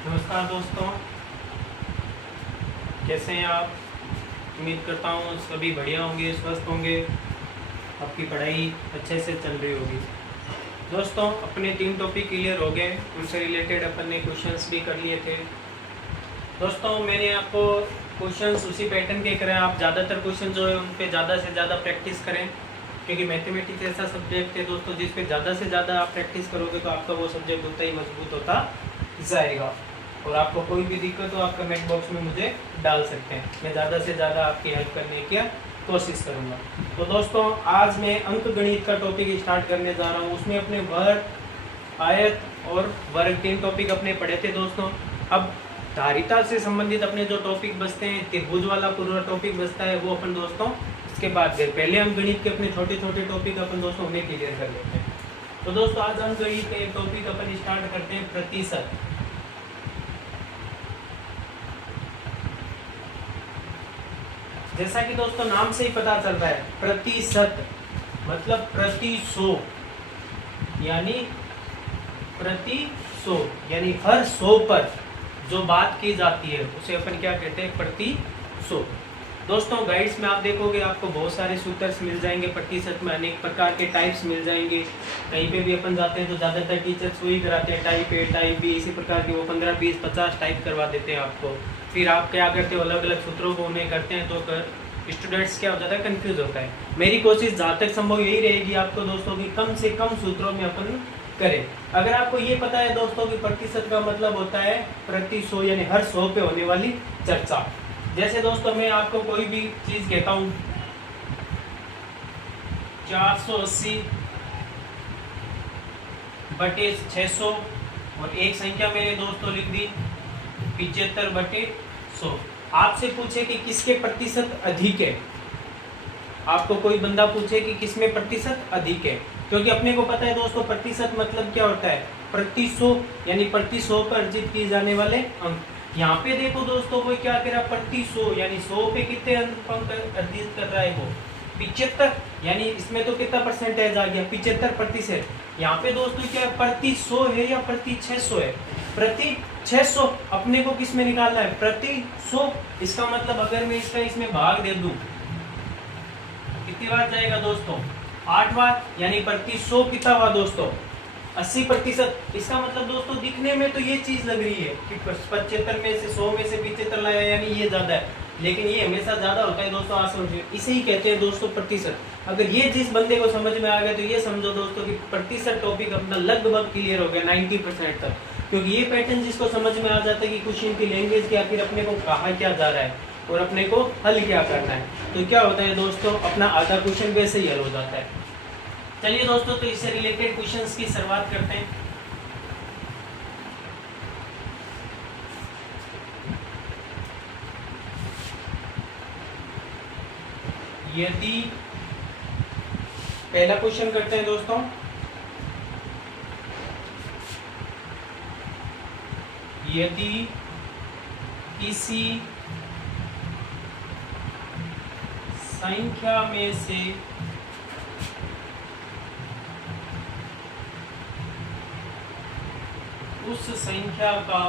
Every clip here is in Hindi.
नमस्कार दोस्तों, कैसे हैं आप। उम्मीद करता हूँ सभी बढ़िया होंगे, स्वस्थ होंगे, आपकी पढ़ाई अच्छे से चल रही होगी। दोस्तों, अपने 3 टॉपिक क्लियर हो गए, उनसे रिलेटेड अपन ने क्वेश्चंस भी कर लिए थे। दोस्तों, मैंने आपको क्वेश्चंस उसी पैटर्न के करें, आप ज़्यादातर क्वेश्चन जो है उन पर ज़्यादा से ज़्यादा प्रैक्टिस करें, क्योंकि मैथमेटिक्स ऐसा सब्जेक्ट है दोस्तों जिस पे ज़्यादा से ज़्यादा आप प्रैक्टिस करोगे तो आपका वो सब्जेक्ट उतना ही मजबूत होता जाएगा। और आपको कोई भी दिक्कत हो आप कमेंट बॉक्स में मुझे डाल सकते हैं, मैं ज़्यादा से ज़्यादा आपकी हेल्प करने की कोशिश करूँगा। तो दोस्तों, आज मैं अंक गणित का टॉपिक स्टार्ट करने जा रहा हूँ। उसमें अपने वर्ग, आयत और वर्ग 3 टॉपिक अपने पढ़े थे दोस्तों। अब धारिता से संबंधित अपने जो टॉपिक बचते हैं, त्रिभुज वाला पूरा टॉपिक बचता है, वो अपन दोस्तों इसके बाद फिर पहले हम गणित के अपने छोटे छोटे टॉपिक अपन दोस्तों उन्हें क्लियर कर लेते हैं। तो दोस्तों, आज हम गणित के एक टॉपिक अपन स्टार्ट करते हैं, प्रतिशत। जैसा कि दोस्तों नाम से ही पता चल रहा है, प्रतिशत मतलब प्रति 100, यानी प्रति 100 यानी हर 100 पर जो बात की जाती है उसे अपन क्या कहते हैं, प्रति 100। दोस्तों, गाइड्स में आप देखोगे आपको बहुत सारे सूत्र मिल जाएंगे, प्रतिशत में अनेक प्रकार के टाइप्स मिल जाएंगे। कहीं पे भी अपन जाते हैं तो ज़्यादातर टीचर्स वही कराते हैं, टाइप ए, टाइप बी, इसी प्रकार के वो 15, 20, 50 टाइप करवा देते हैं आपको। फिर आप क्या करते हो, अलग अलग सूत्रों को उन्हें करते हैं तो स्टूडेंट्स क्या हो जाता है, कंफ्यूज होता है। मेरी कोशिश जहाँ तक संभव यही रहेगी आपको दोस्तों की कम से कम सूत्रों में अपन करें। अगर आपको ये पता है दोस्तों कि प्रतिशत का मतलब होता है प्रति 100 यानी हर 100 पे होने वाली चर्चा। जैसे दोस्तों मैं आपको कोई भी चीज कहता हूँ, 480 बटे 600 और एक संख्या मैंने दोस्तों लिख दी 75 बटे 100। आपसे पूछे कि किसके प्रतिशत अधिक है, आपको कोई बंदा पूछे कि किसमें प्रतिशत अधिक है, क्योंकि अपने को पता है दोस्तों प्रतिशत मतलब क्या होता है, प्रति 100 यानी प्रति 100 पर अर्जित किए जाने वाले अंक। यहाँ पे देखो दोस्तों वो क्या कह रहा है, प्रति 100 यानी 100 पे कितने अंक अर्जित कर रहा है वो 75, यानी इसमें तो कितना परसेंटेज आ गया, 75%। यहाँ पे दोस्तों क्या प्रति 100 है या प्रति 600 है, प्रति 600। अपने को किस में निकालना है, प्रति 100। इसका मतलब अगर मैं इसका इसमें भाग दे दूं कितनी बार जाएगा दोस्तों, 8 बार, यानी प्रति 100 कितना हुआ दोस्तों, 80%। इसका मतलब दोस्तों दिखने में तो ये चीज लग रही है कि 75 में से 100 में से 75 लाया यानी ये ज्यादा है, लेकिन ये हमेशा ज्यादा होता है दोस्तों, आप समझिए। इसे ही कहते हैं दोस्तों प्रतिशत। अगर ये जिस बंदे को समझ में आ गया तो ये समझो दोस्तों कि प्रतिशत टॉपिक अपना लगभग क्लियर हो गया 90% तक, क्योंकि ये पैटर्न जिसको समझ में आ जाता है कि क्वेश्चन की लैंग्वेज की आखिर अपने को कहा क्या जा रहा है और अपने को हल क्या करना है, तो क्या होता है दोस्तों, अपना आधा क्वेश्चन वैसे ही हल हो जाता है। चलिए दोस्तों, तो इससे रिलेटेड क्वेश्चंस की शुरुआत करते हैं। यदि पहला क्वेश्चन करते हैं दोस्तों, यदि किसी संख्या में से उस संख्या का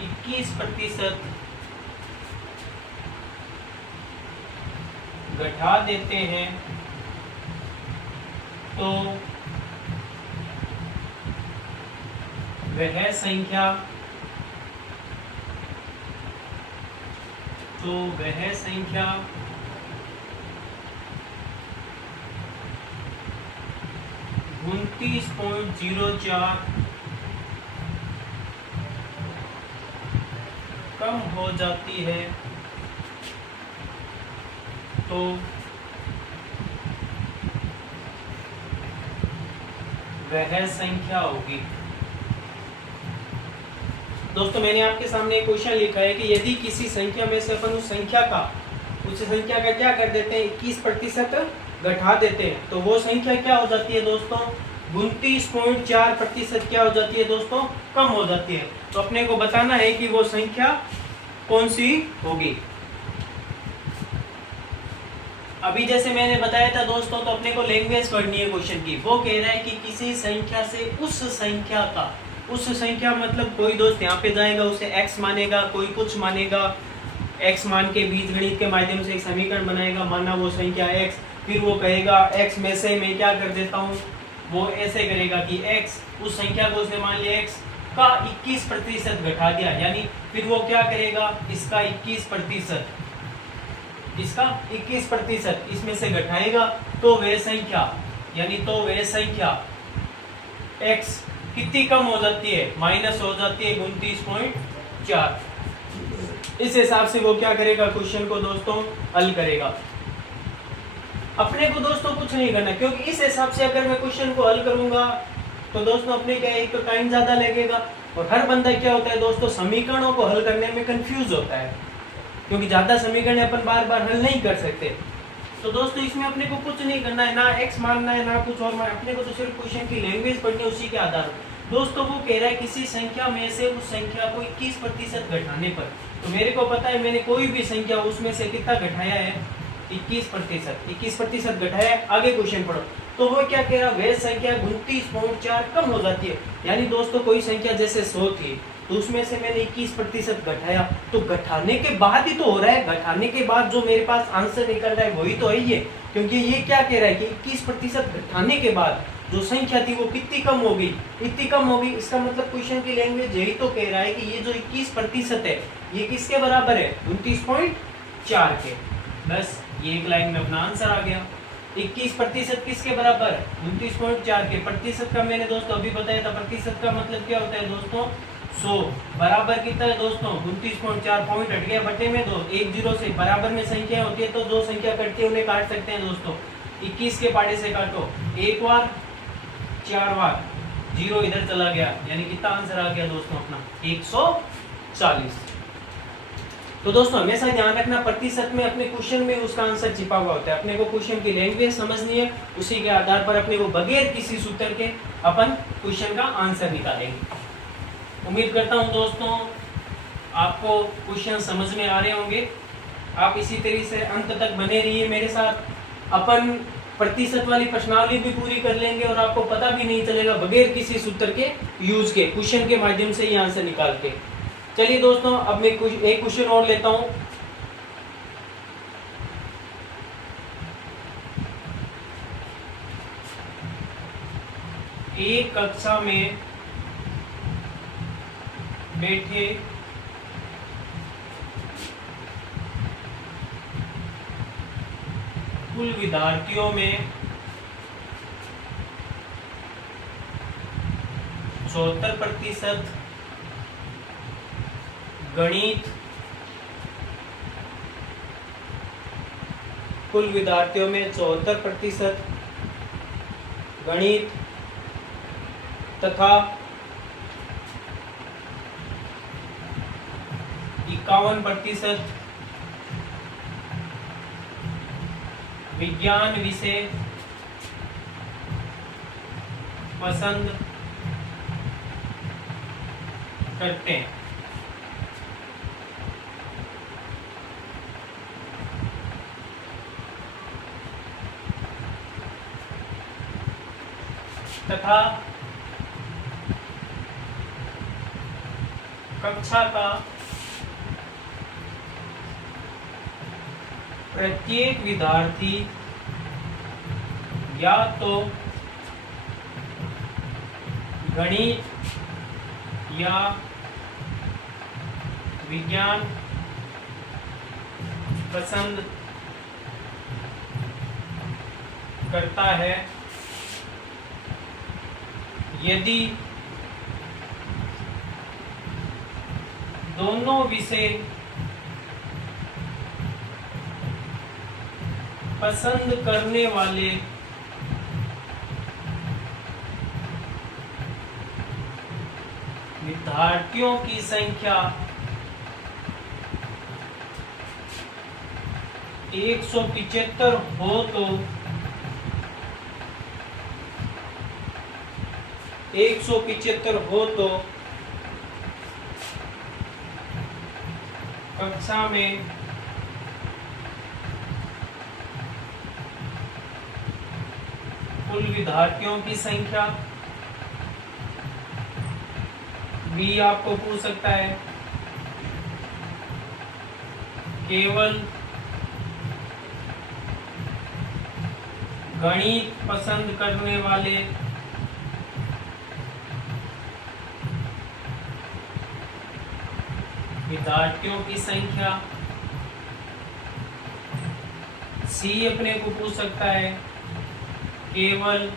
21% घटा देते हैं तो वह संख्या 29.04 कम हो जाती है तो वह संख्या होगी। दोस्तों, मैंने आपके सामने एक क्वेश्चन लिखा है कि यदि किसी संख्या में से अपन उस संख्या का क्या कर देते हैं, 21% घटा देते हैं तो वो संख्या क्या हो जाती है दोस्तों, 29.4% क्या हो जाती है दोस्तों, कम हो जाती है। तो अपने को बताना है कि वो संख्या कौन सी होगी। अभी जैसे मैंने बताया था दोस्तों, तो अपने को लैंग्वेज पढ़नी है क्वेश्चन की। वो कह रहा है कि किसी संख्या से उस संख्या का, उस संख्या मतलब कोई दोस्त यहाँ पे जाएगा उसे x मानेगा, कोई कुछ मानेगा, x मान के बीजगणित के माध्यम से एक समीकरण बनाएगा, माना वो संख्या x, फिर वो कहेगा x में से मैं क्या कर देता हूँ, वो ऐसे करेगा कि x, उस संख्या को उसने मान लिया x का 21% घटा दिया, यानी फिर वो क्या करेगा, इसका 21%, इसका 21% इसमें से घटाएगा, तो वह संख्या, यानी तो वह संख्या x कितनी कम हो जाती है, माइनस हो जाती है 29.4। इस हिसाब से वो क्या करेगा, क्वेश्चन को दोस्तों हल करेगा। अपने को दोस्तों कुछ नहीं करना, क्योंकि इस हिसाब से अगर मैं क्वेश्चन को हल करूंगा तो दोस्तों अपने क्या, एक तो टाइम ज्यादा लगेगा, और हर बंदा क्या होता है दोस्तों, समीकरणों को हल करने में कंफ्यूज होता है, क्योंकि ज्यादा समीकरण अपन बार बार हल नहीं कर सकते। तो दोस्तों इसमें अपने को कुछ नहीं करना है, ना x मानना है ना कुछ और, अपने को तो सिर्फ क्वेश्चन की लैंग्वेज पढ़नी है, उसी के आधार पर। दोस्तों वो कह रहा है किसी संख्या में से उस संख्या को 21% घटाने पर, तो मेरे को पता है मैंने कोई भी संख्या उसमें से कितना घटाया है, 21% घटाया। आगे क्वेश्चन पढ़ो, तो वो क्या कह रहा, वह संख्या 29.4 कम हो जाती है, यानी दोस्तों कोई संख्या जैसे 100 थी, तो उसमें से मैंने 21% घटाया, तो घटाने के बाद ही तो हो रहा है, घटाने के बाद जो मेरे पास आंसर निकल रहा है वही तो है ये, क्योंकि ये क्या कह रहा है कि 21% घटाने के बाद जो संख्या थी वो कितनी कम हो गई, इतनी कम हो गई। इसका मतलब क्वेश्चन की लैंग्वेज यही तो कह रहा है कि ये जो 21% है ये किसके बराबर है, 29.4 के। बस ये एक लाइन में अपना आंसर आ गया। 21% किसके बराबर, 29.4 के। प्रतिशत का मैंने दोस्तों अभी बताया था, प्रतिशत का मतलब क्या होता है दोस्तों, 100 बराबर कितना है दोस्तों, 29.4, पॉइंट हट गया बटे में 2, 1 0 से बराबर में संख्या होती है तो दो संख्या कटती है उन्हें काट सकते हैं दोस्तों। 21 के पाड़े से काटो, एक बार 4 बार, 0 इधर चला गया, यानी कितना आंसर आ गया दोस्तों अपना 140। तो दोस्तों हमेशा ध्यान रखना, प्रतिशत में अपने क्वेश्चन में उसका आंसर छिपा हुआ होता है, अपने को क्वेश्चन की लैंग्वेज समझनी है, उसी के आधार पर अपने को बगैर किसी सूत्र के अपन क्वेश्चन का आंसर निकालेंगे। उम्मीद करता हूं दोस्तों आपको क्वेश्चन समझ में आ रहे होंगे। आप इसी तरीके से अंत तक बने रहिए मेरे साथ, अपन प्रतिशत वाली प्रश्नावली भी पूरी कर लेंगे और आपको पता भी नहीं चलेगा बगैर किसी सूत्र के यूज के, क्वेश्चन के माध्यम से ये आंसर निकाल के। चलिए दोस्तों अब मैं एक क्वेश्चन और लेता हूं। एक कक्षा में बैठे कुल विद्यार्थियों में 74% गणित, कुल विद्यार्थियों में 74% गणित तथा 51% विज्ञान विषय पसंद करते हैं। तथा कक्षा का प्रत्येक विद्यार्थी या तो गणित या विज्ञान पसंद करता है, यदि दोनों विषय पसंद करने वाले विद्यार्थियों की संख्या 175 हो तो 175 हो तो कक्षा में कुल विद्यार्थियों की संख्या। बी आपको पूछ सकता है केवल गणित पसंद करने वाले विद्यार्थियों की संख्या। सी अपने को पूछ सकता है केवल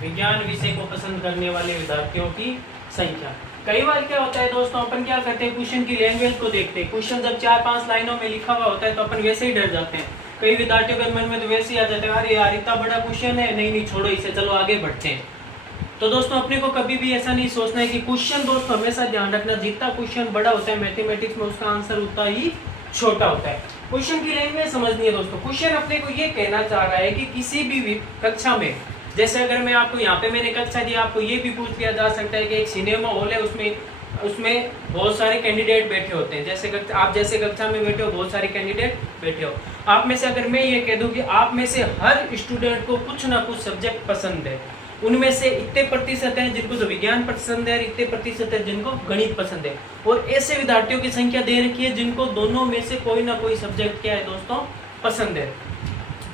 विज्ञान विषय को पसंद करने वाले विद्यार्थियों की संख्या। कई बार क्या होता है दोस्तों, अपन क्या करते हैं, क्वेश्चन की लैंग्वेज को देखते हैं। क्वेश्चन जब 4-5 लाइनों में लिखा हुआ होता है तो अपन वैसे ही डर जाते हैं। कई विद्यार्थियों के मन में तो वैसे ही आ जाता है, अरे यार इतना बड़ा क्वेश्चन है, नहीं छोड़ो इसे, चलो आगे बढ़ते हैं। तो दोस्तों अपने को कभी भी ऐसा नहीं सोचना है कि क्वेश्चन, दोस्तों हमेशा ध्यान रखना, जितना क्वेश्चन बड़ा होता है मैथमेटिक्स में उसका आंसर उतना ही छोटा होता है। क्वेश्चन की लैंग्वेज समझनी है दोस्तों। क्वेश्चन अपने को ये कहना चाह रहा है कि किसी भी कक्षा में, जैसे अगर मैं आपको यहाँ पे मैंने कक्षा दी, आपको ये भी पूछ लिया जा सकता है कि एक सिनेमा हॉल है, उसमें बहुत सारे कैंडिडेट बैठे होते हैं। जैसे कक्षा में बैठे हो, बहुत सारे कैंडिडेट बैठे हो। आप में से अगर मैं ये कह दूं कि आप में से हर स्टूडेंट को कुछ ना कुछ सब्जेक्ट पसंद है, उनमें से इतने प्रतिशत हैं जिनको तो विज्ञान पसंद है, इतने प्रतिशत है जिनको गणित पसंद है, और ऐसे विद्यार्थियों की संख्या दे रखी है जिनको दोनों में से कोई ना कोई सब्जेक्ट क्या है दोस्तों, पसंद है।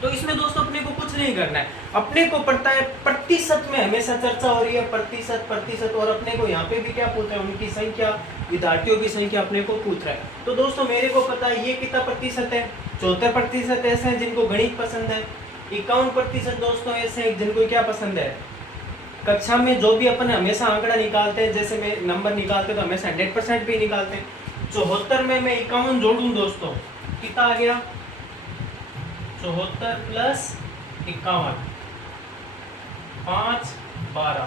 तो इसमें दोस्तों अपने को कुछ नहीं करना है, अपने को पड़ता है प्रतिशत में हमेशा चर्चा हो रही है, प्रतिशत, और अपने को यहाँ पे भी क्या पूछ रहा है, उनकी संख्या, विद्यार्थियों की संख्या अपने को पूछ रहा है। तो दोस्तों मेरे को पता है ये कितना प्रतिशत है, 74% ऐसे हैं जिनको गणित पसंद है, 51% दोस्तों ऐसे हैं जिनको क्या पसंद है। कक्षा में जो भी अपन हमेशा आंकड़ा निकालते हैं, जैसे में नंबर निकालते हैं तो हमेशा 100% भी निकालते हैं। 74 में मैं 51 जोड़ूं दोस्तों, कितना आ गया, 74 प्लस 51, 5, 12,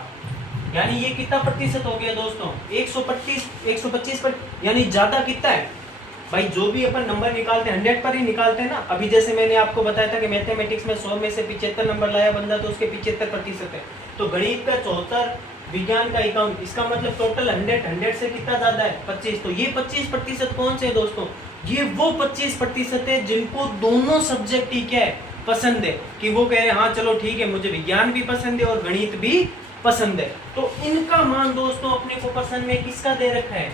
यानी ये कितना प्रतिशत हो गया दोस्तों, 125 पर, यानी ज्यादा कितना है भाई। जो भी अपन नंबर निकालते हैं 100 पर ही निकालते हैं ना। अभी जैसे मैंने आपको बताया था कि मैथमेटिक्स में 100 में से 75 नंबर लाया बंदा तो उसके 75% है। तो गणित का 74, विज्ञान का 51, इसका मतलब टोटल 100 से कितना ज्यादा है, 25। तो ये 25% कौन से है दोस्तों, ये वो 25% है जिनको दोनों सब्जेक्ट ही क्या है, पसंद है, कि वो कह रहे हैं हाँ चलो ठीक है मुझे विज्ञान भी पसंद है और गणित भी पसंद है। तो इनका मान दोस्तों अपने को पसंद में किसका दे रखा है,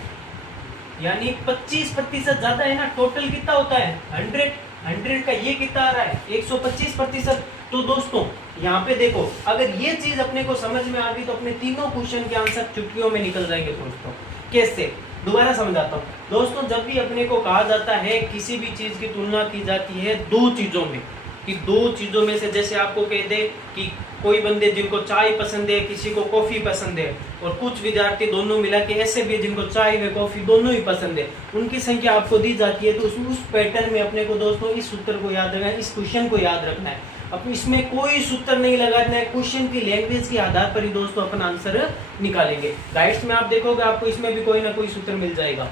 यानी 25% ज्यादा है ना। टोटल कितना होता है 100 का ये कितना आ रहा है 125%। तो दोस्तों यहाँ पे देखो, अगर ये चीज अपने को समझ में आ गई तो अपने तीनों क्वेश्चन के आंसर चुटकियों में निकल जाएंगे दोस्तों। कैसे, दोबारा समझाता हूँ दोस्तों। जब भी अपने को कहा जाता है किसी भी चीज की तुलना की जाती है दो चीजों में, कि दो चीजों में से, जैसे आपको कह दे कि कोई बंदे जिनको चाय पसंद है, किसी को कॉफी पसंद है, और कुछ विद्यार्थी दोनों मिला के ऐसे भी जिनको चाय व कॉफी दोनों ही पसंद है, उनकी संख्या आपको दी जाती है। तो उस पैटर्न में अपने को दोस्तों इस सूत्र को याद रखना है, इस क्वेश्चन को याद रखना है। अब इसमें कोई सूत्र नहीं लगाना है, क्वेश्चन की लैंग्वेज के आधार पर ही दोस्तों अपन आंसर निकालेंगे। गाइड्स में आप देखोगे आपको इसमें भी कोई ना कोई सूत्र मिल जाएगा।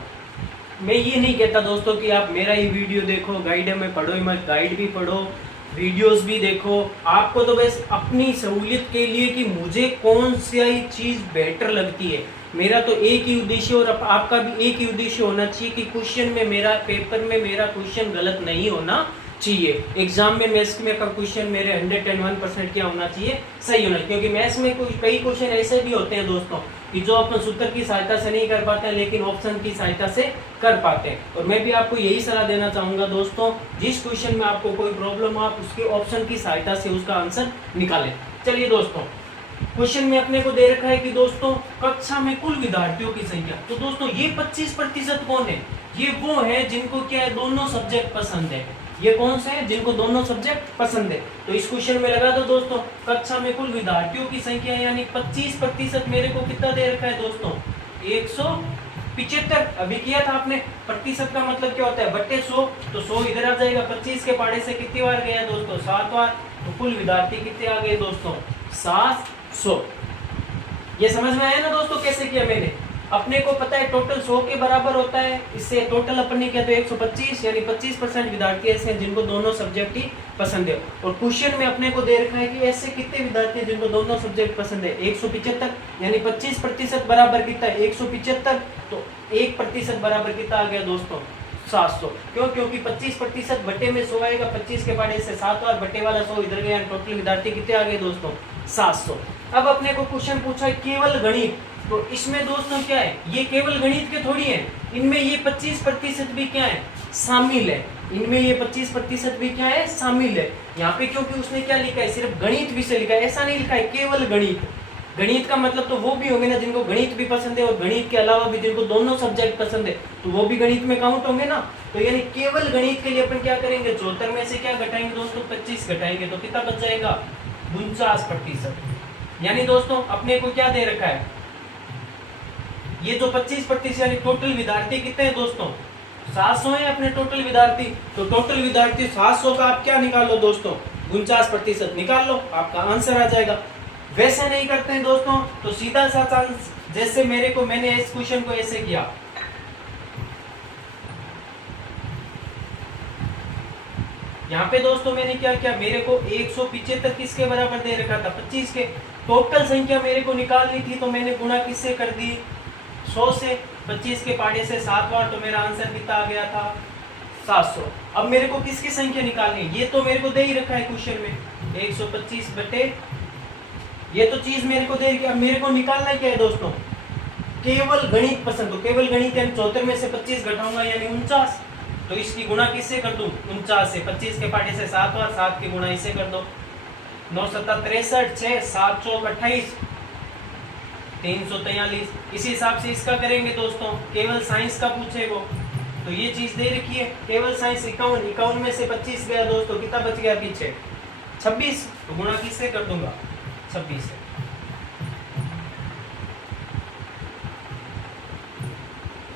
मैं ये नहीं कहता दोस्तों कि आप मेरा ही वीडियो देखो, गाइड में पढ़ो ही मत, गाइड भी पढ़ो, वीडियोस भी देखो। आपको तो बस अपनी सहूलियत के लिए कि मुझे कौन सी चीज बेटर लगती है, मेरा तो एक ही उद्देश्य और आपका भी एक ही उद्देश्य होना चाहिए कि क्वेश्चन में मेरा, पेपर में मेरा क्वेश्चन गलत नहीं होना चाहिए। एग्जाम में मैथ्स में का क्वेश्चन मेरे 101% क्या होना चाहिए, सही होना चाहिए। क्योंकि मैथ्स में कुछ कई क्वेश्चन ऐसे भी होते हैं दोस्तों कि जो अपन सूत्र की सहायता से नहीं कर पाते हैं लेकिन ऑप्शन की सहायता से कर पाते हैं। और मैं भी आपको यही सलाह देना चाहूंगा दोस्तों, जिस क्वेश्चन में आपको कोई प्रॉब्लम हो आप उसके ऑप्शन की सहायता से उसका आंसर निकालें। चलिए दोस्तों, क्वेश्चन में अपने को दे रखा है कि दोस्तों कक्षा में कुल विद्यार्थियों की संख्या। तो दोस्तों ये 25% कौन है, ये वो है जिनको क्या है, दोनों सब्जेक्ट पसंद है। ये कौन से हैं, जिनको दोनों सब्जेक्ट पसंद है। तो इस क्वेश्चन में लगा दो दोस्तों, कक्षा में कुल विद्यार्थियों की संख्या यानी 25% मेरे को कितना दे रखा है दोस्तों, 175। अभी किया था आपने, प्रतिशत का मतलब क्या होता है, बट्टे 100, तो 100 इधर आ जाएगा। 25 के पाड़े से कितनी बार गया दोस्तों, 7 बार। तो कुल विद्यार्थी कितने आ गए दोस्तों, 700। ये समझ में आया ना दोस्तों कैसे किया मैंने। अपने को पता है टोटल 100 के बराबर होता है, इससे टोटल अपन ने किया तो 125, यानी 25% विद्यार्थी ऐसे हैं जिनको दोनों सब्जेक्ट ही पसंद है। और क्वेश्चन में अपने को दे रखा है कि ऐसे कितने विद्यार्थी हैं जिनको दोनों सब्जेक्ट पसंद है, 175, यानी 25% बराबर कितना है 175। तो 1% बराबर कितना आ गया दोस्तों, 700। क्यों? क्योंकि 25% बट्टे में 100 आएगा, 25 के पाड़े से 7 और बट्टे वाला 100 इधर गया, टोटल विद्यार्थी कितने आ गए दोस्तों? 700। अब अपने को क्वेश्चन पूछा है केवल गणित, तो इसमें दोस्तों क्या है, ये केवल गणित के थोड़ी है, इनमें ये 25% भी क्या है, शामिल है। इनमें ये 25% भी क्या है, शामिल है। यहाँ पे क्योंकि उसने क्या लिखा है, सिर्फ गणित विषय लिखा है, ऐसा नहीं लिखा है केवल गणित। गणित का मतलब तो वो भी होंगे ना जिनको गणित भी पसंद है और गणित के अलावा भी जिनको दोनों सब्जेक्ट पसंद है, तो वो भी गणित में काउंट होंगे ना। तो यानी केवल गणित के लिए अपन क्या करेंगे, 74 में से क्या घटाएंगे दोस्तों, 25 घटाएंगे, तो कितना बच जाएगा, 49%। यानी दोस्तों अपने को क्या दे रखा है, ये जो 25% यानी टोटल विद्यार्थी कितने हैं दोस्तों, 700 है अपने टोटल विद्यार्थी। तो टोटल विद्यार्थी 700 का आप क्या निकाल लो दोस्तों, 49% निकाल लो, आपका आंसर आ जाएगा। वैसे नहीं करते हैं दोस्तों, तो सीधा सा चांस, जैसे मैंने इस क्वेश्चन को ऐसे किया, यहाँ पे दोस्तों मैंने क्या किया, मेरे को 175 किसके बराबर दे रखा था, 25 के। टोटल संख्या मेरे को निकालनी थी, तो मैंने गुणा किससे कर दी, 100 से। 25 के पाड़े से 7 बार, तो मेरा आंसर कितना आ गया था, 700। अब मेरे को किसकी संख्या निकालनी है, ये तो मेरे को दे ही रखा है क्वेश्चन में, 125 बटे, ये तो चीज मेरे को दे रही है। अब मेरे को निकालना क्या है दोस्तों, केवल गणित पसंद, तो केवल गणित यानी 74 में से 25 घटाऊंगा यानी 49, तो इसकी गुणा किससे कर दूं, 49 से। 25 के पाड़े से 7 और 7 की गुणा इससे कर दो, 9 7 63, 6 7 चौक 28, 343। इसी हिसाब से इसका करेंगे दोस्तों, केवल साइंस का पूछेगा, तो ये चीज दे रखी है, केवल साइंस 51 में से 25 गया दोस्तों, कितना बच गया पीछे, 26, तो गुणा किससे कर दूंगा, 26 है।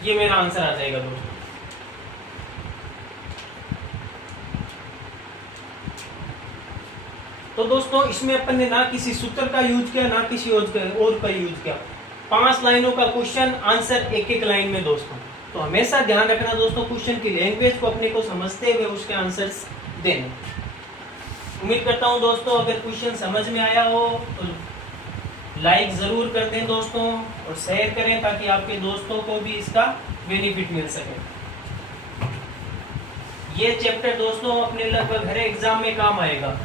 ये मेरा आंसर आ जाएगा दोस्तों। तो दोस्तों इसमें अपन ने ना किसी सूत्र का यूज किया, ना किसी और का यूज किया। 5 लाइनों का क्वेश्चन, आंसर एक एक लाइन में दोस्तों। तो हमेशा ध्यान रखना दोस्तों, क्वेश्चन की लैंग्वेज को अपने को समझते हुए उसके आंसर्स देने। उम्मीद करता हूं दोस्तों अगर क्वेश्चन समझ में आया हो तो लाइक जरूर कर दें दोस्तों, और शेयर करें ताकि आपके दोस्तों को भी इसका बेनिफिट मिल सके। ये चैप्टर दोस्तों अपने लगभग हर एग्जाम में काम आएगा,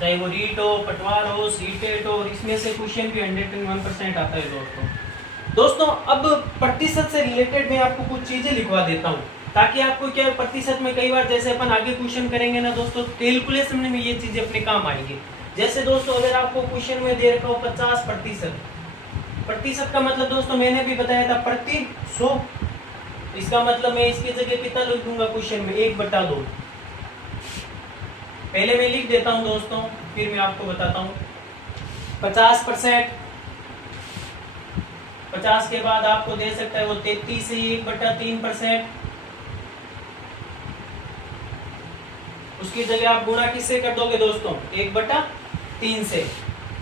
चाहे वो रीट हो, पटवार हो, सीटेट हो, और इसमें से क्वेश्चन भी 101% आता है दोस्तों। अब प्रतिशत से रिलेटेड मैं आपको कुछ चीजें लिखवा देता हूँ, ताकि आपको क्या प्रतिशत में कई बार जैसे अपन आगे क्वेश्चन करेंगे ना दोस्तों, कैलकुलेशन में ये चीजें अपने काम आएंगी। जैसे दोस्तों अगर आपको क्वेश्चन में दे रखा हो 50%, प्रतिशत का मतलब दोस्तों मैंने भी बताया था प्रति 100, इसका मतलब मैं इसकी जगह कितना लिख दूंगा क्वेश्चन में, 1/2। पहले मैं लिख देता हूं दोस्तों, फिर मैं आपको बताता हूं। 50%, 50 के बाद आपको दे सकता है वो 33 से 1/3%। उसकी जगह आप गुणा किससे कर दोगे दोस्तों, 1/3 से।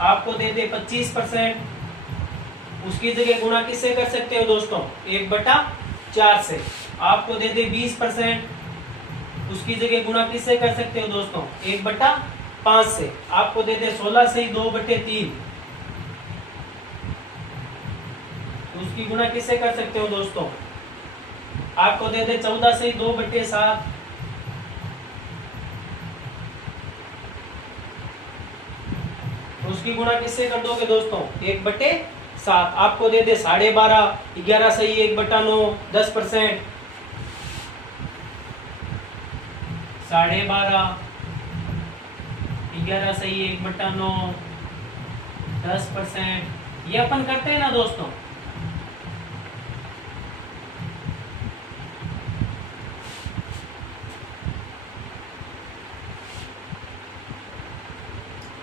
आपको दे दे 25%, उसकी जगह गुणा किससे कर सकते हो दोस्तों, 1/4 से। आपको दे दे 20%, उसकी जगह गुणा किससे कर सकते हो दोस्तों, 1/5 से। आपको दे दे 16 से 2/3, उसकी गुणा किससे कर सकते हो दोस्तों, आपको दे दे 14 से 2/7, उसकी गुणा किससे कर दोगे दोस्तों, 1/7। आपको दे दे 12.5, 11 से 1/9, 10%, 12.5, 11 से 1/9, 10%। ये अपन करते हैं ना दोस्तों।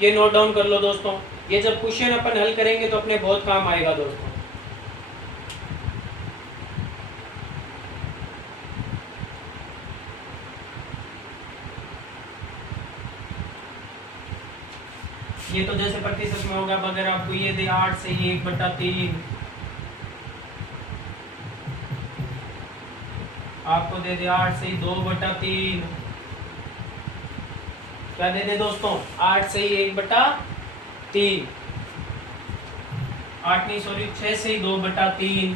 ये नोट डाउन कर लो दोस्तों, ये जब क्वेश्चन अपन हल करेंगे तो अपने बहुत काम आएगा दोस्तों। ये तो जैसे प्रतिशत में होगा, अगर आपको ये दे 8 से 1/3, आपको दे दे 8 से 2/3, क्या दे दे दोस्तों, 8 से 1/3, 8 नहीं सॉरी 6 से 2/3,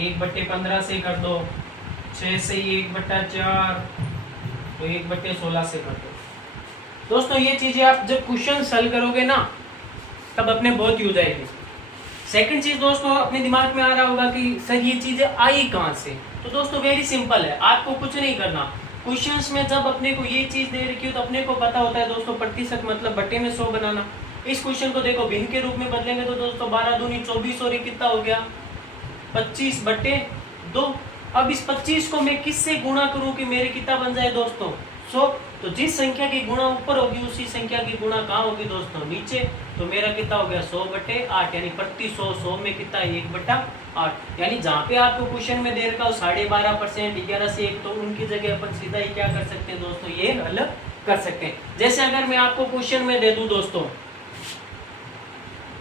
1/15 से कर दो, 6 से 1/4, तो 1/16 से कर दो। दोस्तों ये चीजें आप जब क्वेश्चन सॉल्व करोगे ना तब अपने बहुत यूज आएगी। सेकंड चीज दोस्तों अपने दिमाग में आ रहा होगा कि सर ये चीजें आई कहाँ से। तो दोस्तों वेरी सिंपल है, आपको कुछ नहीं करना। क्वेश्चंस में जब अपने को ये चीज दे रखी हो तो अपने को पता होता है दोस्तों प्रतिशत मतलब बट्टे में 100 बनाना। इस क्वेश्चन को देखो भिन्न के रूप में बदलेंगे तो दोस्तों 12 दूनी 24 और ये कितना हो गया 25/2। अब इस 25 को मैं किससे गुणा करूं कि मेरे कितना बन जाए दोस्तों 100। तो जिस संख्या की गुणा ऊपर होगी उसी संख्या की गुणा कहाँ होगी दोस्तों नीचे। तो मेरा कितना हो गया 100/8, यानी प्रति 100 में कितना 1/8। यानी जहाँ पे आपको क्वेश्चन में दे रखा हो 12.5%, 11 से 1, तो उनकी जगह अपन सीधा ही क्या कर सकते हैं दोस्तों ये हल कर सकते हैं। जैसे अगर मैं आपको क्वेश्चन में दे दूं दोस्तों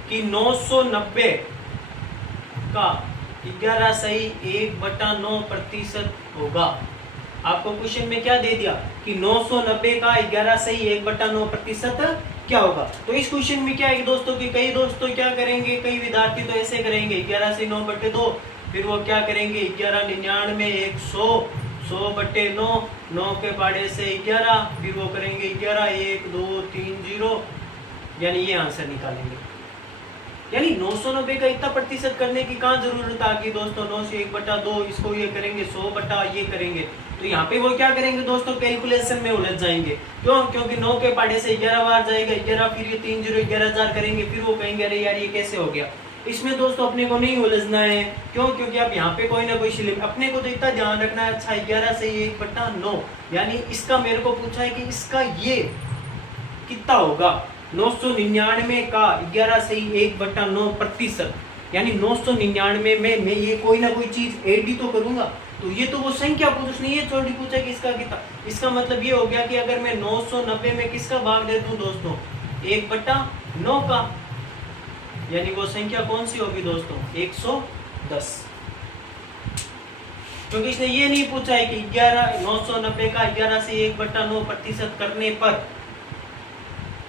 कि 990 का 11 सही 1/9% होगा। आपको क्वेश्चन में क्या दे दिया कि 990 का 11 सही 1/9% क्या होगा। तो इस क्वेश्चन में क्या है दोस्तों कि कई दोस्तों क्या करेंगे, कई विद्यार्थी तो ऐसे करेंगे 11 से 9/2, फिर वो क्या करेंगे 11 99 100 100/9, 9 के पाड़े से 11, फिर वो करेंगे 11 1 2 3 0, यानी ये आंसर निकालेंगे। यानी 990 का इतना प्रतिशत करने की कहाँ जरूरत आ गई दोस्तों। 9 से 1/2 इसको ये करेंगे 100 ये करेंगे। तो यहाँ पे वो क्या करेंगे दोस्तों कैलकुलेशन में उलझ जाएंगे। क्यों? क्योंकि 9 के पाड़े से 11 बार जाएगा 11, फिर ये 3 0 11000 करेंगे, फिर वो कहेंगे अरे यार ये कैसे हो गया। इसमें दोस्तों अपने को नहीं उलझना है। क्यों? क्योंकि अब यहाँ पे कोई ना कोई स्लिप अपने को तो इतना ध्यान रखना है। अच्छा 11 से 1/9, यानी इसका मेरे को पूछा है कि इसका ये कितना होगा 999 का 11 से 1/9%, यानी 999 में मैं ये कोई ना कोई चीज ऐड ही तो करूंगा। तो ये तो वो संख्या उसने ये थोड़ी पूछा कि इसका कितना। इसका मतलब ये हो गया कि अगर मैं 990 में किसका भाग दे दूं दोस्तों 1/9 का, यानी वो संख्या कौन सी होगी दोस्तों 110। क्योंकि इसने ये नहीं पूछा है कि 990 का 11 से 1/9% करने पर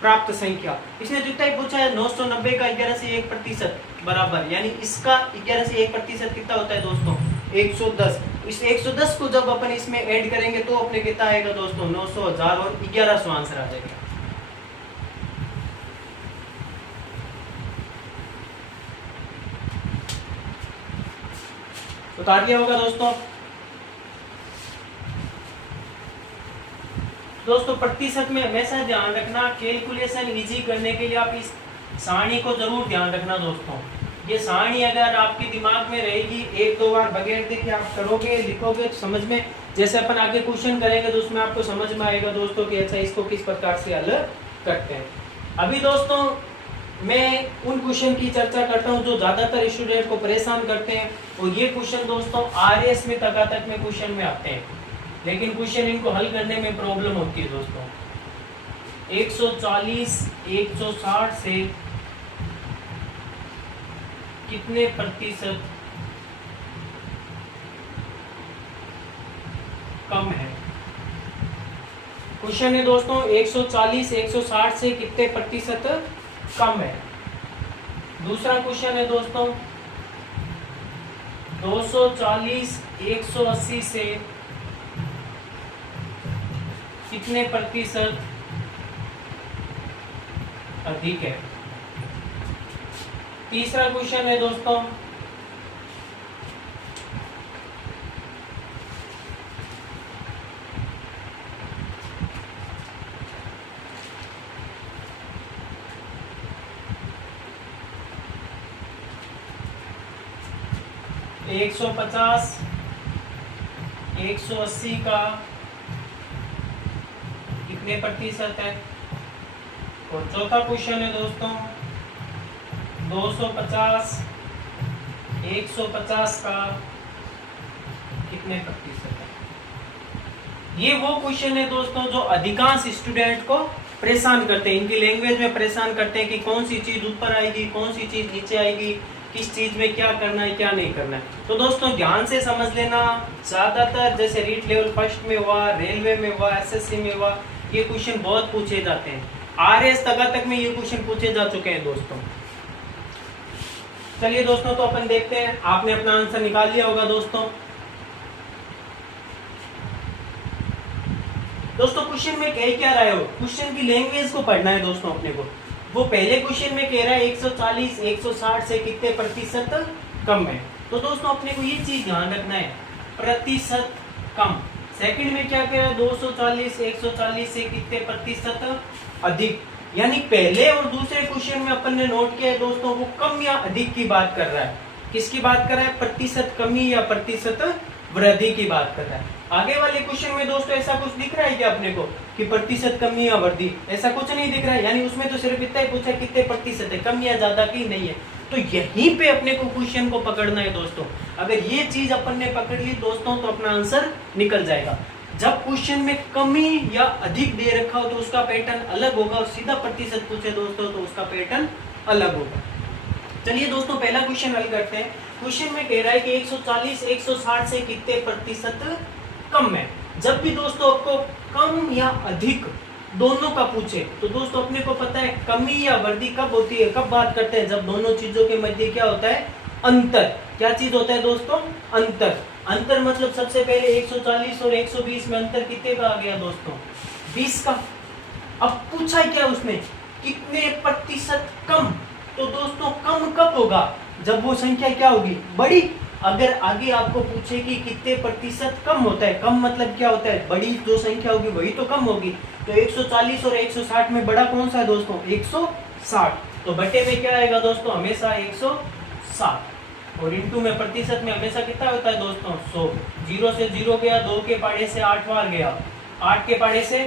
प्राप्त संख्या। इसने जितना ही पूछा है 990 का 11 से 1% बराबर, यानी इसका 11 से 1% कितना होता है दोस्तों 110। इस 110 को जब अपन इसमें ऐड करेंगे तो अपने कितना आएगा दोस्तों 900 1000 और 1100 आंसर आ जाएगा। उतार लिया होगा दोस्तों। दोस्तों प्रतिशत में हमेशा ध्यान रखना, कैलकुलेशन इजी करने के लिए आप इस सारणी को जरूर ध्यान रखना दोस्तों। ये सारणी अगर आपके दिमाग में रहेगी, एक दो बार बगैर देखे आप करोगे लिखोगे तो समझ में, जैसे अपन आगे क्वेश्चन करेंगे तो उसमें आपको समझ में आएगा दोस्तों कि अच्छा इसको किस प्रकार से हल करते हैं। अभी दोस्तों मैं उन क्वेश्चन की चर्चा करता हूं जो ज्यादातर स्टूडेंट को परेशान करते हैं, और ये क्वेश्चन दोस्तों आरएस में तक में क्वेश्चन में आते हैं, लेकिन क्वेश्चन इनको हल करने में प्रॉब्लम होती है दोस्तों। 140 160 से कितने प्रतिशत कम है। क्वेश्चन है दोस्तों 140 160 से कितने प्रतिशत कम है। दूसरा क्वेश्चन है दोस्तों 240 180 से कितने प्रतिशत अधिक है। तीसरा क्वेश्चन है दोस्तों 150 180 का कितने प्रतिशत है। और चौथा क्वेश्चन है दोस्तों 250 150 का कितने प्रतिशत है। ये वो क्वेश्चन है दोस्तों जो अधिकांश स्टूडेंट को परेशान करते हैं, इनकी लैंग्वेज में परेशान करते हैं कि कौन सी चीज ऊपर आएगी कौन सी चीज नीचे आएगी, किस चीज में क्या करना है क्या नहीं करना है। तो दोस्तों ध्यान से समझ लेना, ज्यादातर जैसे रीट लेवल फर्स्ट में हुआ, रेलवे में हुआ, एसएससी में हुआ, ये क्वेश्चन बहुत पूछे जाते हैं। आरएस तक में ये क्वेश्चन पूछे जा चुके हैं दोस्तों। चलिए दोस्तों, तो अपन देखते हैं, आपने अपना आंसर निकाल लिया होगा दोस्तों। दोस्तों क्वेश्चन में कह क्या रहे हो, क्वेश्चन की लैंग्वेज को पढ़ना है दोस्तों अपने को। वो पहले क्वेश्चन में कह रहा है 140 160 से कितने प्रतिशत कम है, तो दोस्तों अपने को ये चीज ध्यान रखना है, प्रतिशत कम। सेकंड में क्या कह रहा है, 240 140 से कितने प्रतिशत अधिक, यानी पहले और दूसरे क्वेश्चन में अपन ने नोट किया है दोस्तों, वो कम या अधिक की बात कर रहा है। किसकी बात कर रहा है, प्रतिशत कमी या प्रतिशत वृद्धि की बात कर रहा है। आगे वाले क्वेश्चन में दोस्तों ऐसा कुछ दिख रहा है क्या अपने को कि प्रतिशत कमी या वृद्धि, ऐसा कुछ नहीं दिख रहा है, यानी उसमें तो सिर्फ इतना ही पूछा कितने प्रतिशत है, कम या ज्यादा की नहीं है। तो यहीं पे अपने को क्वेश्चन को पकड़ना है दोस्तों। अगर ये चीज अपन ने पकड़ ली दोस्तों तो अपना आंसर निकल जाएगा। जब क्वेश्चन में कमी या अधिक दे रखा हो तो उसका पैटर्न अलग होगा, और सीधा प्रतिशत पूछे दोस्तों तो उसका पैटर्न अलग होगा। चलिए दोस्तों पहला क्वेश्चन हल करते हैं। क्वेश्चन में कह रहा है कि 140 160 से कितने प्रतिशत कम है। जब भी दोस्तों आपको कम या अधिक दोनों का पूछे तो दोस्तों अपने को पता है कमी या वृद्धि कब होती है, कब बात करते हैं, जब दोनों चीजों के मध्य क्या होता है, अंतर। क्या चीज होता है दोस्तों, अंतर। अंतर मतलब सबसे पहले 140 और 120 में अंतर कितने का आ गया दोस्तों, 20 का। अब पूछा क्या उसने, कितने प्रतिशत कम, तो दोस्तों कम कब होगा, जब वो संख्या क्या होगी, बड़ी। अगर आगे आपको पूछे कि कितने प्रतिशत कम होता है, कम मतलब क्या होता है, बड़ी जो संख्या होगी वही तो कम होगी। तो 140 और 160 में बड़ा कौन सा है दोस्तों, 160। तो बटे में क्या आएगा दोस्तों, हमेशा 160, और इंटू में प्रतिशत में हमेशा कितना होता है दोस्तों, 100। 0 से 0 गया, 2 के पाड़े से 8 बार गया, 8 के पाड़े से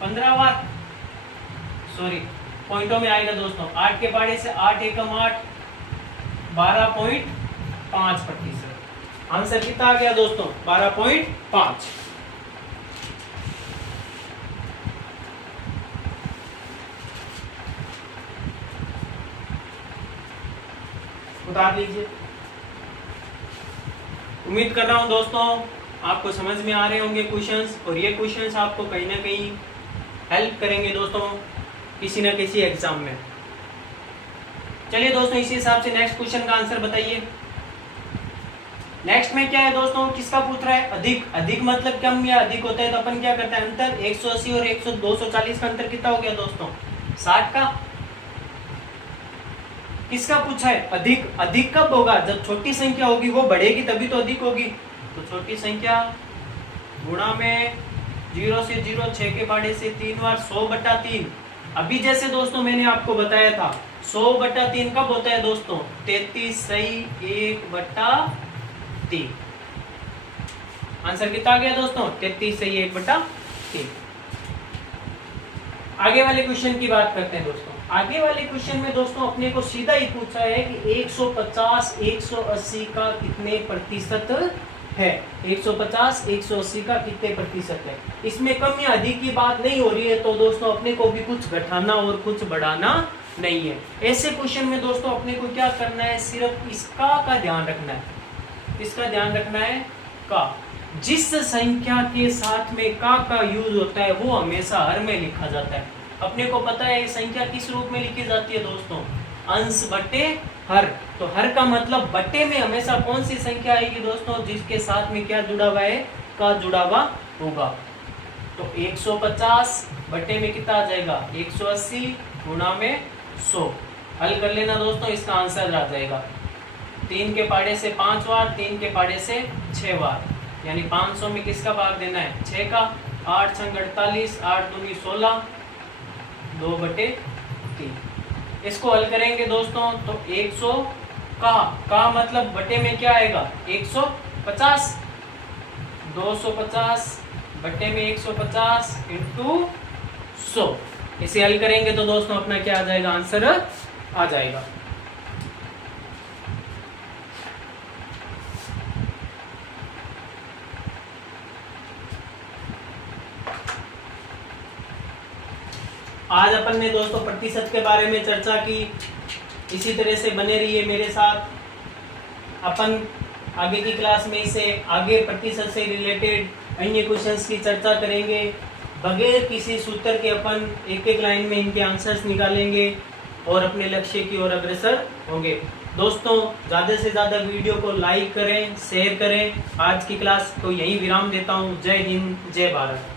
15 बार, सॉरी पॉइंटों में आएगा दोस्तों, 8 के पाड़े से 8 एकम 8, 12.5%। आंसर कितना आ गया दोस्तों, 12.5। बता दीजिए। उम्मीद कर रहा हूं दोस्तों आपको समझ में आ रहे होंगे क्वेश्चंस, और ये क्वेश्चंस आपको कहीं ना कहीं हेल्प करेंगे दोस्तों किसी न किसी एग्जाम में। चलिए दोस्तों इसी हिसाब से नेक्स्ट क्वेश्चन का आंसर बताइए। नेक्स्ट में क्या है दोस्तों, किसका पूछ रहा है, अधिक। अधिक मतलब कम या अधिक होता है तो अपन क्या करते हैं, अंतर। 180 और 240 का अंतर कितना हो गया दोस्तों, 60 का। किसका पूछा है, अधिक। अधिक कब होगा, जब छोटी संख्या होगी वो बढ़ेगी तभी तो अधिक होगी। तो छोटी संख्या गुणा में 0 से 0, 6 के पाड़े से 3 बार, 100/3। अभी जैसे दोस्तों मैंने आपको बताया था 100/3 कब होता है दोस्तों, 33 सही 1/3। आंसर कितना आ गया दोस्तों, 33 सही 1/3। आगे वाले क्वेश्चन की बात करते हैं दोस्तों। आगे वाले क्वेश्चन में दोस्तों अपने को सीधा ही पूछा है कि 150 180 का कितने प्रतिशत है। 150 180 का कितने प्रतिशत है। इसमें कम या अधिक की बात नहीं हो रही है, तो दोस्तों अपने को भी कुछ घटाना और कुछ बढ़ाना नहीं है। ऐसे क्वेश्चन में दोस्तों अपने को क्या करना है, सिर्फ इसका का ध्यान रखना है। इसका ध्यान रखना है का। जिस संख्या के साथ में का यूज होता है वो हमेशा हर में लिखा जाता है। अपने को पता है संख्या किस रूप में लिखी जाती है दोस्तों, अंश बटे हर। तो हर का मतलब बटे में हमेशा कौन सी संख्या आएगी दोस्तों, जिसके साथ में क्या जुड़ा हुआ है, का जुड़ा हुआ होगा। तो 150 बटे में कितना आ जाएगा, 180 गुणा में 100। हल कर लेना दोस्तों, इसका आंसर आ जाएगा 3 के पाड़े से 5 बार, 3 के पाड़े से 6 बार, यानी 500 में किसका भाग देना है, 6 का। 8 छंग 48, 8 दूनी 16, 2/3। इसको हल करेंगे दोस्तों तो 100 का मतलब बटे में क्या आएगा, 150। 250 बटे में 150 इंटू 100। इसे हल करेंगे तो दोस्तों अपना क्या आ जाएगा, आंसर आ जाएगा। आज अपन ने दोस्तों प्रतिशत के बारे में चर्चा की। इसी तरह से बने रहिए मेरे साथ। अपन आगे की क्लास में इसे आगे प्रतिशत से रिलेटेड अन्य क्वेश्चंस की चर्चा करेंगे। बगैर किसी सूत्र के अपन एक एक लाइन में इनके आंसर्स निकालेंगे। और अपने लक्ष्य की ओर अग्रसर होंगे। दोस्तों ज़्यादा से ज़्यादा वीडियो को लाइक करें, शेयर करें। आज की क्लास को यहीं विराम देता हूँ। जय हिंद, जय भारत।